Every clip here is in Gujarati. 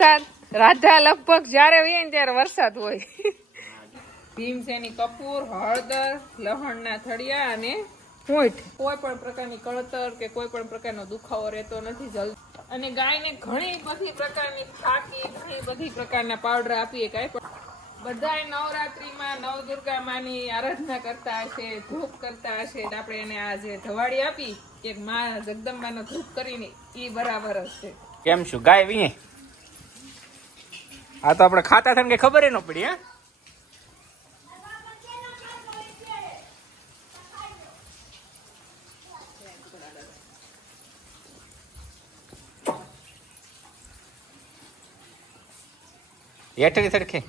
વરસાદ રાધા લગભગ જ્યારે હોય ને ત્યારે વરસાદ હોય. ભીમસેની કપૂર હળદર લહણના થળિયા અને હોઠ. કોઈ પણ પ્રકારની કળતર કે કોઈ પણ પ્રકારનો દુખાવો રહેતો નથી જલ્દી અને ગાયને ઘણી બધી પ્રકારની થાકી ઘણી બધી પ્રકારના પાવડર આપીએ કાંઈ પણ. બધાય નવરાત્રિમાં નવદુર્ગા માની આરાધના કરતા હશે ધૂપ કરતા હશે. આપણે એને આ જે ધવાડી આપી કે માં જગદંબાનો ધૂપ કરીને ઈ બરાબર હશે. કેમ શું, ગાય વીએ આ તો આપણે ખાતા થઈને કઈ ખબર ન પડી, હે? હેઠળી સરખે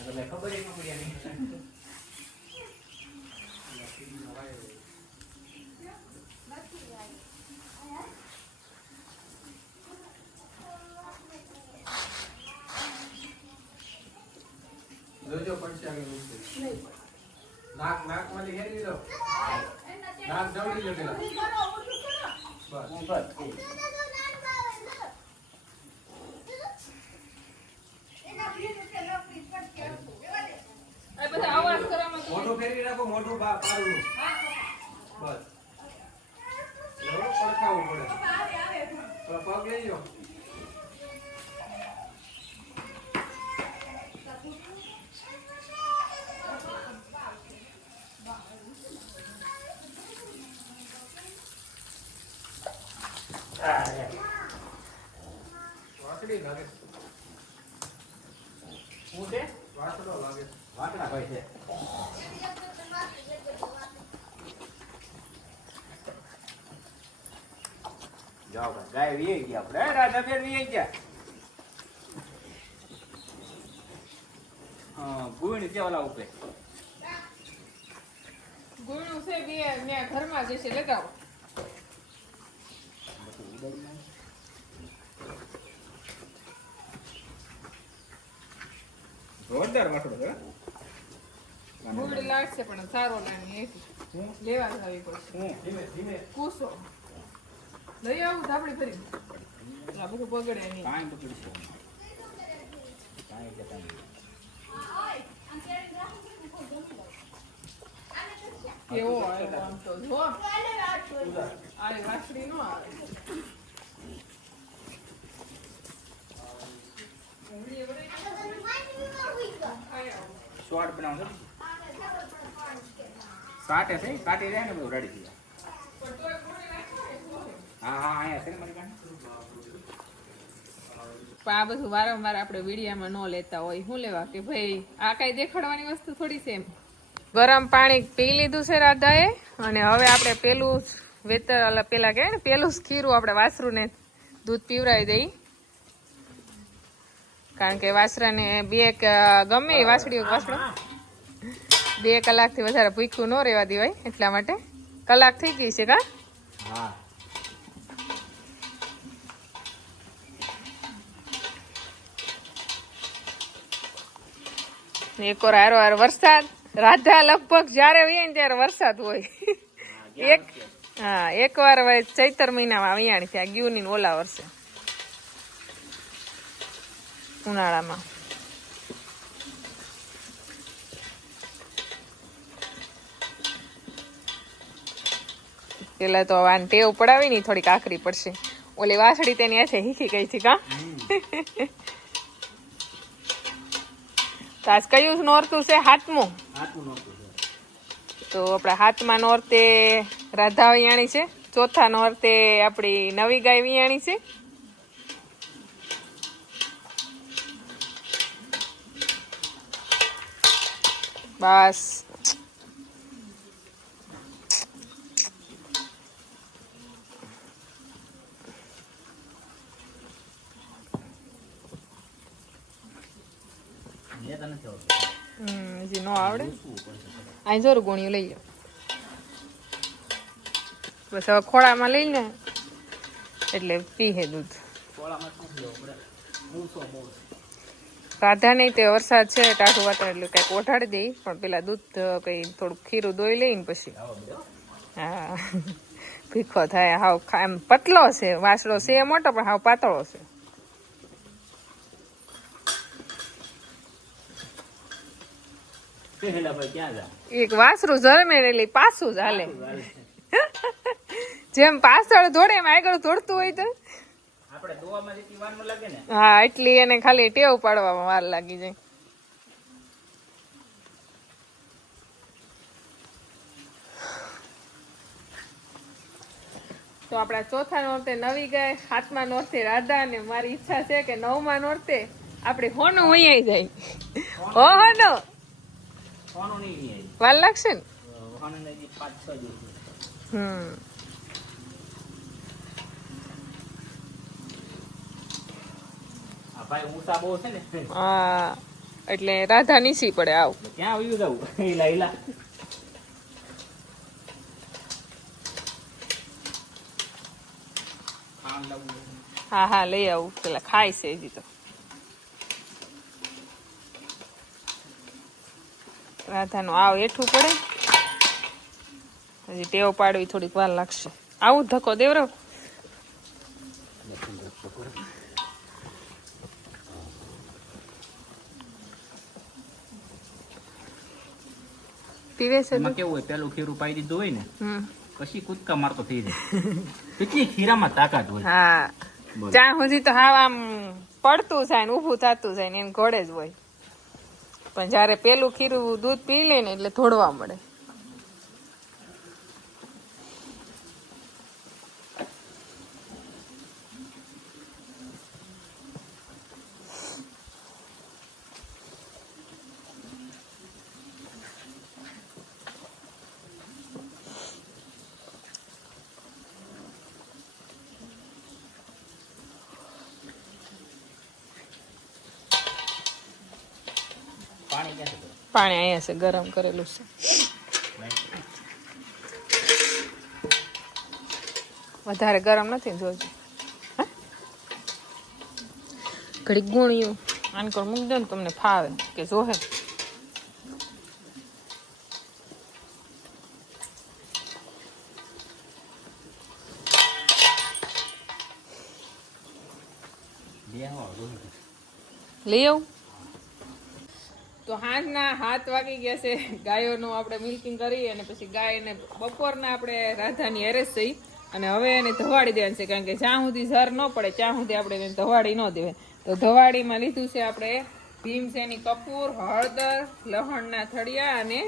ખબર ન પડી જોજો પડશે આગળ. નાક નાકમાંથી હેરી દો નાક જવડી લો. પેલા બસ આ બધા અવાજ કરવામાં તો મોઢું ફેરવી રાખો મોઢું બા પાડું બસ. પડખાવું પડે. પગ લઈ જાઓ વાસળી લાગે. હું છે? વાસડો લાગે. વાટણા ભાઈ છે. જાઓ ગાય વીએ ગયા આપણે. હે, રાધાબેન ગયા. ગુણ છે ઓલા ઉપર ગુણ છે બે મેં ઘરમાં જશે લગાવો. જોરદાર વાટડો છે લાગશે પણ સારો લાગે લેવા જવી પડશે. હું? ધીમે ધીમે. કૂસો. લઈ આવું ધાબળી ફરી આ બધું બગડે નહીં. કાંઈ છે કાંઈ કેવો આમ તો જો. આ વાસળી નો આવે. બનાવો સાટે છે કાટી જાય ને બધું રડી ને, છે? હા હા અહીંયા છે ને મારી પાસે. આ બધું વારંવાર આપણે વિડીયામાં ન લેતા હોય. શું લેવા કે ભાઈ આ કઈ દેખાડવાની વસ્તુ થોડી છે એમ. ગરમ પાણી પી લીધું છે રાધાએ અને હવે આપણે પેલું વેતર પેલા ને પેલું જ ખીરું આપણે વાસરુને દૂધ પીવરાવી દઈ. કારણ કે વાસરાને બે ગમે વાસળીઓ વાસળો. બે કલાકથી વધારે ભૂખ્યું ન રહેવા દેવાય એટલા માટે કલાક થઈ ગઈ છે કા? એક વાર હારો હાર વરસાદ. રાધા લગભગ જ્યારે હોય ને ત્યારે વરસાદ હોય. એક હા એક વાર હવે ચૈતર મહિનામાં વિયાણી ત્યાં ગયું ની ઓલા વર્ષે. ઉનાળામાં. પેલા તો આને ટેવ પડાવી ની થોડીક આકરી પડશે. ઓલી વાસળી તેની હાથે હીખી ગઈ છે કા? તો આજ કયું નોરતું છે હાથમું? તો આપણા હાથમાં નોરતે રાધા વિયાણી છે ચોથા નોરતે આપણી નવી ગાય વિયાણી છે. બસ. હમ હજી નો આવડે? અહીં જોર ગુણ્યું લઈ બસ હવે ખોળામાં લઈને એટલે પીહે દૂધ. રાધા નહીં તે વરસાદ છે ટાઢું વાતાવરણ એટલે કાંઈક ઓઢાડી દઈ પણ પેલા દૂધ કઈ થોડુંક ખીરું દોઈ લઈને પછી. હા. ભીખો થાય હાવ એમ પતલો છે વાસડો છે મોટો પણ હાવ પાતળો છે પેલા ભાઈ ક્યાં જા એક વાસરું જરમે એટલે પાછું જ હાલે. જેમ પાછળ દોડે એમ આગળ દોડતું હોય તો. હા એટલી એને ખાલી ટેવ પાડવામાં વાર લાગી જાય. તો આપણા ચોથા નોરતે નવી ગાય સાતમા નોરતે રાધા અને મારી ઈચ્છા છે કે નવમા નોરતે આપણે હોનું અહીંયા જાય. હો હોનો. વાર લાગશે ને? હા, એટલે રાધા નીસી પડે, આવ. ક્યાં આવી જવું હા હા, લઈ આવું. પેલા ખાય છે હજી તો. રાધાનું આવ એઠું પડે. હજી ટેવ પાડવી થોડીક વાર લાગશે. આવું ધક્કો દેવરો પીવે છે કેવું હોય પેલું ખીરું પાઈ દીધું હોય ને પછી કૂદકા મારતો થઈ જાય. કેટલી ખીરામાં તાકાત હોય. હા. ત્યાં સુધી તો હાવ આમ પડતું જાય ને ઊભું થતું જાય ને એને ઘોડે જ હોય. પણ જ્યારે પેલું ખીરું દૂધ પી લે ને એટલે ધોડવા મળે. પાણી અહીંયા છે ગરમ કરેલું છે. વધારે ગરમ નથી જોજો. હે? ઘડીક ગુણ્યું. આન કર મૂકી દો ને તમને ફાવે કે જોહે. લઈ આવું. તો સાંજના હાથ વાગી ગયા છે. ગાયોનું આપણે મિલ્કિંગ કરી અને પછી ગાયને બપોરના આપણે રાધાની હેરેસ થઈ અને હવે એને ધવાડી દેવાની છે. કારણ કે જ્યાં સુધી ઝર ન પડે ત્યાં સુધી આપણે એને ધવાડી ન દેવાય. તો ધવાડીમાં લીધું છે આપણે ભીમસેની કપૂર હળદર લહણના થળિયા અને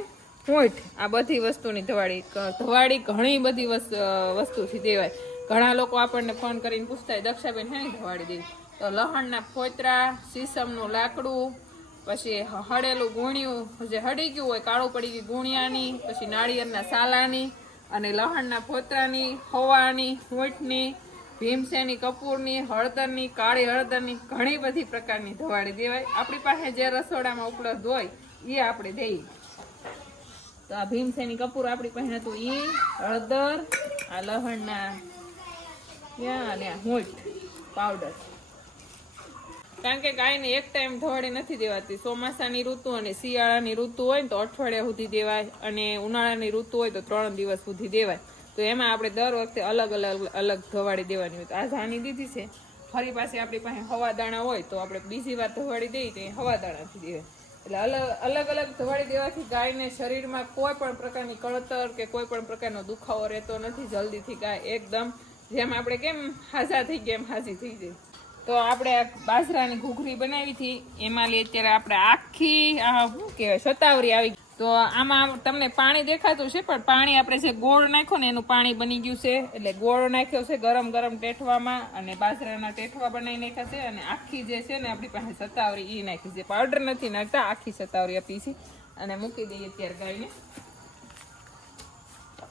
હોઠ. આ બધી વસ્તુની ધવાડી ધવાડી ઘણી બધી વસ્તુ વસ્તુથી દેવાય. ઘણા લોકો આપણને ફોન કરીને પૂછતા હોય, દક્ષાબેન હે ધવાડી દેવી તો લહણના ફોતરા સીસમનું લાકડું પછી હળેલું ગુણ્યું, જે હળી ગયું હોય કાળું પડી ગયું ગુણિયાની, પછી નાળિયેરના સાલાની અને લહણના ફોતરાની હવાની, હોઠની, ભીમસેની, કપૂરની, હળદરની, કાળી હળદરની ઘણી બધી પ્રકારની ધવાડી દેવાય. આપણી પાસે જે રસોડામાં ઉપલબ્ધ હોય એ આપણે દઈએ. તો આ ભીમસેની કપૂર આપણી પાસે હતું એ હળદર, આ લહણના ત્યાં અને આ હોઠ, પાવડર. કારણ કે ગાયને એક ટાઈમ ધવાડી નથી દેવાતી. ચોમાસાની ઋતુ અને શિયાળાની ઋતુ હોય તો અઠવાડિયા સુધી દેવાય અને ઉનાળાની ઋતુ હોય તો ત્રણ દિવસ સુધી દેવાય. તો એમાં આપણે દર વખતે અલગ અલગ અલગ ધોવાડી દેવાની હોય. તો આ જાણી દીધી છે. ફરી પાછી આપણી પાસે હવા દાણા હોય તો આપણે બીજી વાર ધોવાડી દઈએ તો એ હવા દાણાથી દેવાય. એટલે અલગ અલગ અલગ ધવાડી દેવાથી ગાયને શરીરમાં કોઈ પણ પ્રકારની કળતર કે કોઈ પણ પ્રકારનો દુખાવો રહેતો નથી. જલ્દીથી ગાય એકદમ જેમ આપણે કેમ હાજા થઈ ગયા એમ હાજી થઈ જાય. તો આપણે બાજરાની ઘૂઘરી બનાવી હતી. એમાં લે અત્યારે આપણે આખી શું કહેવાય સતાવરી આવી તો આમાં તમને પાણી દેખાતું છે પણ પાણી આપણે જે ગોળ નાખ્યો ને એનું પાણી બની ગયું છે. એટલે ગોળ નાખ્યો છે ગરમ ગરમ ટેઠવામાં અને બાજરાના ટેઠવા બનાવી નાખ્યા છે અને આખી જે છે ને આપણી પાસે સતાવરી એ નાખી છે. પાવડર નથી નાખતા, આખી સતાવરી આપી છે. અને મૂકી દઈએ અત્યારે ગાયને.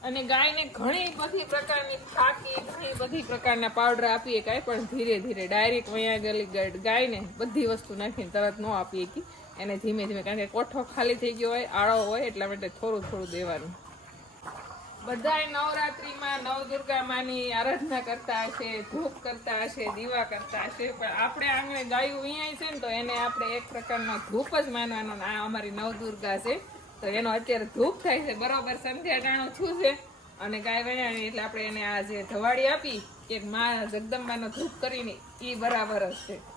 અને ગાયને ઘણી બધી પ્રકારની ફાકી ઘણી બધી પ્રકારના પાવડર આપીએ કાંઈ, પણ ધીરે ધીરે ડાયરેક્ટ વયા ગયેલી ગાય- ગાયને બધી વસ્તુ નાખીને તરત ન આપીએ કે એને ધીમે ધીમે, કારણ કે કોઠો ખાલી થઈ ગયો હોય, આળો હોય, એટલા માટે થોડું થોડું દેવાનું. બધાય નવરાત્રીમાં નવદુર્ગા માની આરાધના કરતા હશે, ધૂપ કરતા હશે, દીવા કરતા હશે, પણ આપણે આંગણે ગાયું અહીંયા છે ને તો એને આપણે એક પ્રકારનો ધૂપ જ માનવાનો આ અમારી નવદુર્ગા છે. તો એનો અત્યારે ધૂપ થાય છે. બરોબર સંધ્યા ટાણું છું છે. અને ગાય વયાણી એટલે આપણે એને આ જે ધવાડી આપી, કે માં જગદંબાનો ધૂપ કરીને એ બરાબર જ છે.